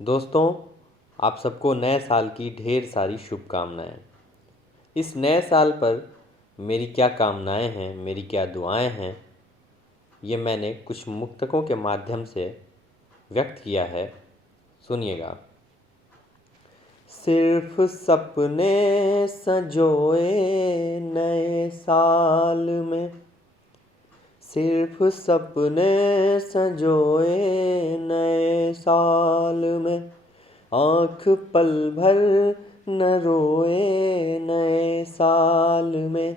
दोस्तों, आप सबको नए साल की ढेर सारी शुभकामनाएं। इस नए साल पर मेरी क्या कामनाएं हैं, मेरी क्या दुआएं हैं, ये मैंने कुछ मुक्तकों के माध्यम से व्यक्त किया है। सुनिएगा। सिर्फ सपने संजोए नए साल में, सिर्फ सपने संजोए नए साल में, आँख पल भर न रोए नए साल में,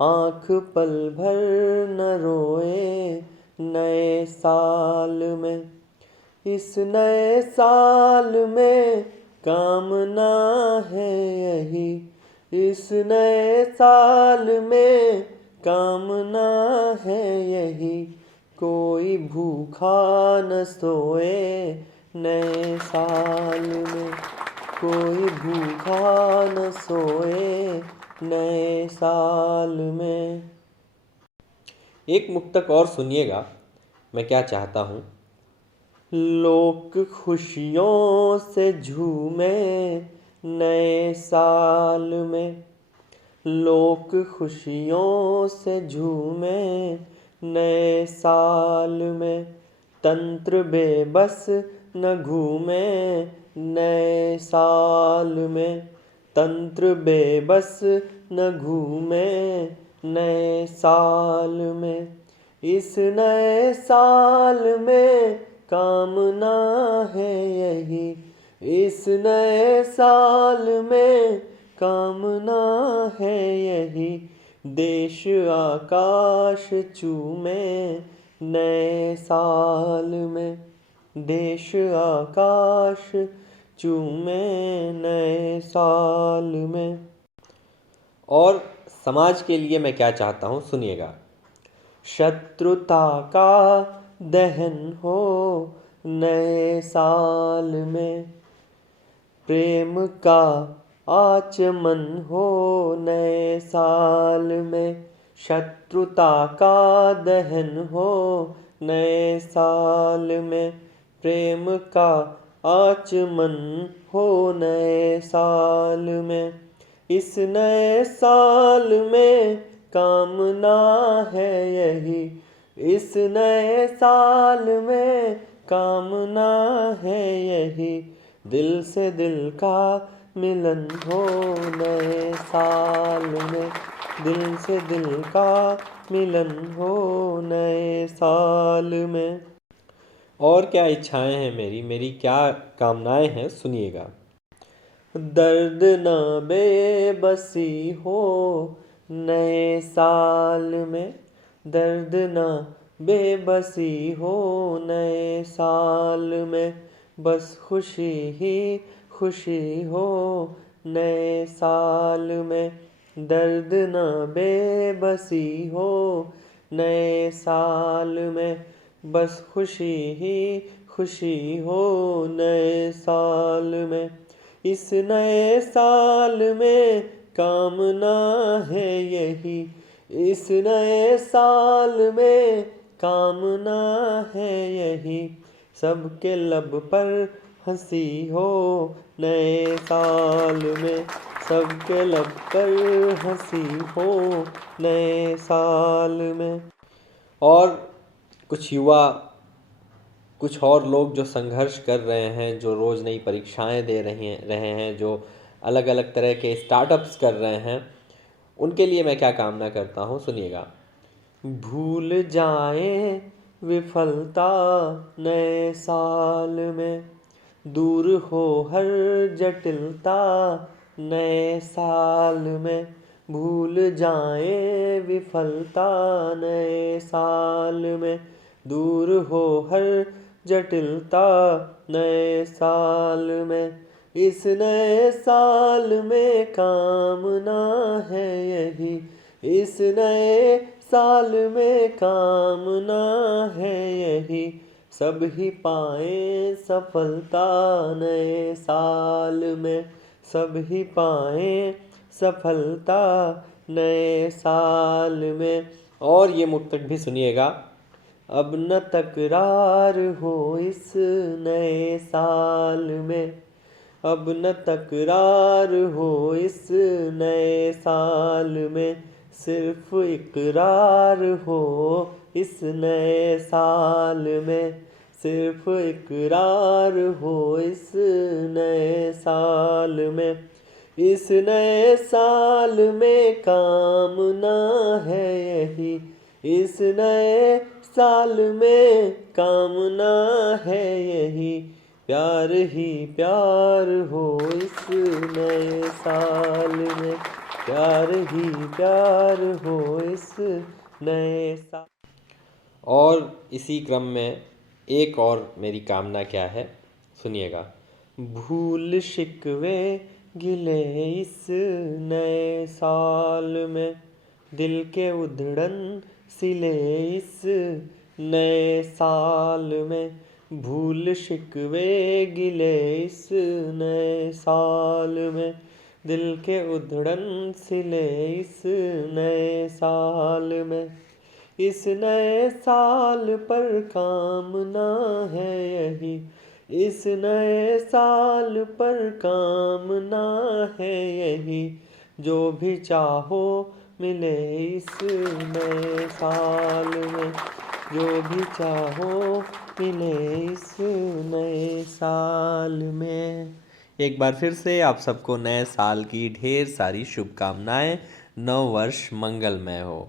आँख पल भर न रोए नए साल में। इस नए साल में कामना है यही, इस नए साल में कामना है यही, कोई भूखा न सोए नए साल में, कोई भूखा न सोए नए साल में। एक मुक्तक और सुनिएगा, मैं क्या चाहता हूँ। लोग खुशियों से झूमे नए साल में, लोग खुशियों से झूमे नए साल में, तंत्र बेबस न घूमे नए साल में, तंत्र बेबस न घूमे नए साल में। इस नए साल में कामना है यही, इस नए साल में कामना है यही, देश आकाश चूमे नए साल में, देश आकाश चूमे नए साल में। और समाज के लिए मैं क्या चाहता हूँ, सुनिएगा। शत्रुता का दहन हो नए साल में, प्रेम का आचमन हो नए साल में, शत्रुता का दहन हो नए साल में, प्रेम का आचमन हो नए साल में। इस नए साल में कामना है यही, इस नए साल में कामना है यही, दिल से दिल का मिलन हो नए साल में, दिल से दिल का मिलन हो नए साल में। और क्या इच्छाएं हैं मेरी क्या कामनाएं हैं, सुनिएगा। दर्द न बेबसी हो नए साल में, दर्द न बेबसी हो नए साल में, बस खुशी ही खुशी हो नए साल में, दर्द न बेबसी हो नए साल में, बस खुशी ही खुशी हो नए साल में। इस नए साल में कामना है यही, इस नए साल में कामना है यही, सबके लब पर हंसी हो नए साल में, सबके लब पर हंसी हो नए साल में। और कुछ युवा, कुछ और लोग जो संघर्ष कर रहे हैं, जो रोज़ नई परीक्षाएं दे रहे हैं, जो अलग अलग तरह के स्टार्टअप्स कर रहे हैं, उनके लिए मैं क्या कामना करता हूँ, सुनिएगा। भूल जाएं विफलता नए साल में, दूर हो हर जटिलता नए साल में, भूल जाएं विफलता नए साल में, दूर हो हर जटिलता नए साल में। इस नए साल में कामना है यही, इस नए साल में कामना है यही, सब ही पाएं सफलता नए साल में, सब ही पाएं सफलता नए साल में। और ये मुक्तक भी सुनिएगा। अब न तकरार हो इस नए साल में, अब न तकरार हो इस नए साल में, सिर्फ इकरार हो इस नए साल में, सिर्फ इकरार हो इस नए साल में। इस नए साल में कामना है यही, इस नए साल में कामना है यही, प्यार ही प्यार हो इस नए साल में, प्यार ही प्यार हो इस नए साल। और इसी क्रम में एक और मेरी कामना क्या है, सुनिएगा। भूल शिकवे गिले इस नए साल में, दिल के उधड़न सिले इस नए साल में, भूल शिकवे गिले इस नए साल में, दिल के उधड़न सिले इस नए साल में। इस नए साल पर कामना है यही, इस नए साल पर कामना है यही, जो भी चाहो मिले इस नए साल में, जो भी चाहो मिले इस नए साल में। एक बार फिर से आप सबको नए साल की ढेर सारी शुभकामनाएं। नव वर्ष मंगलमय हो।